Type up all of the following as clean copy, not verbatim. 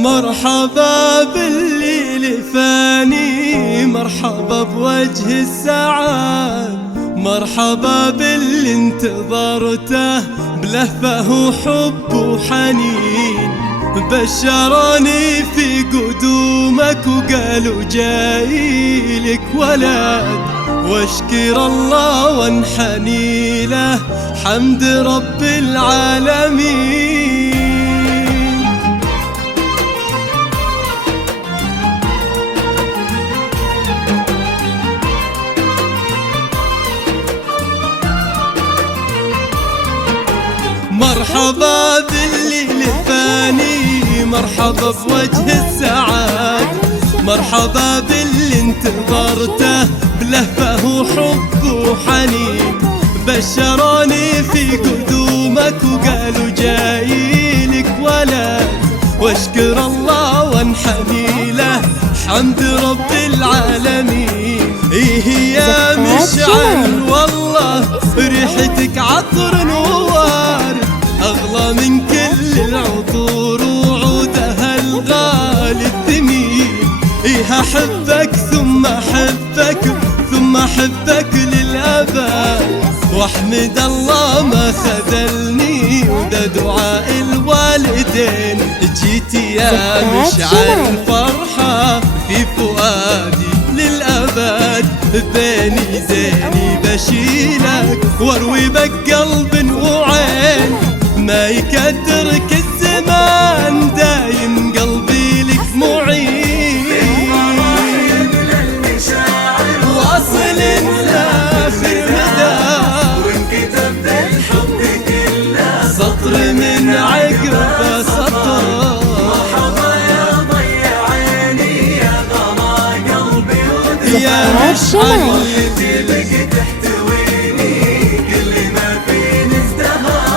مرحبا بالليل فاني، مرحبا بوجه السعاد، مرحبا باللي انتظرته بلهفه وحب وحنين. بشروني في قدومك وقالوا جايلك ولد، واشكر الله وانحني له حمد رب العالمين. مرحبا بالليل فاني، مرحبا بوجه السعاد، مرحبا باللي انتظرته بلهفه وحب وحنين. بشروني في قدومك وقالوا جايلك ولد، واشكر الله وانحني له حمد رب العالمين. ايه يا مشعل والله ريحتك عطر نوار، أغلى من كل العطور وعودها الغالي الثمين. إيه أحبك ثم أحبك ثم أحبك للأبد، واحمد الله ما خذلني وده دعاء الوالدين. جيتي يا مشعل فرحة في فؤادي للأبد، بيني زيني بشيلك واروي بك قلب وعين. ما يكدرك الزمان دايم قلبي لك معين، واصل لاخر مدى وانكتب الحب كله سطر من عقب سطر. مرحبا يا ضي عيني يا غلا قلبي ودمي، يا مشعل تبقى تحتويني كل ما فيني ازدهار.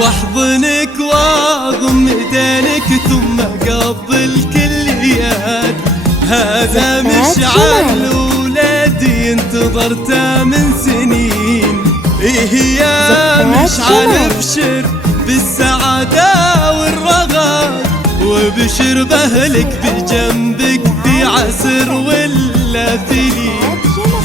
واحضنك واضم ايدينك ثم اقبل كل يد. هذا مشعل ولادي انتظرته من سنين. ايه يا مشعل ابشر بالسعادة والرغد، وبشر باهلك بجنبك في عسر ولا في ليل.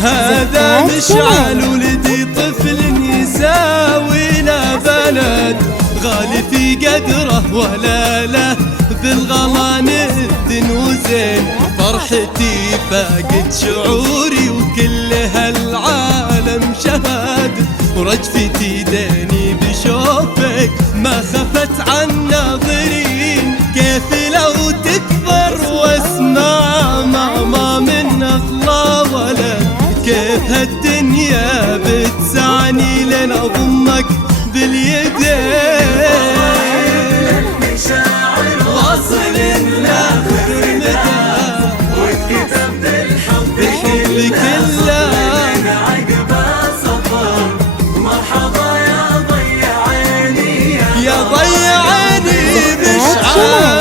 هذا مشعل ولدي طفل يساوي له بلد، غالي في قدره ولا له بالغلا ند وزين. فرحتي فاقت شعوري وكل هالعالم شهد، ورجفتي ديني بشوفك ما خفت عن ناظرين. كيف لو تكبر واسمع ماما من اغلى ولد، كيف هالدنيا بتسعني لين اضمك باليدين. واصل لاخر مدى وانكتب الحب كله عقب سطر. مرحبا يا ضي عيني يا ضي عيني مشعل.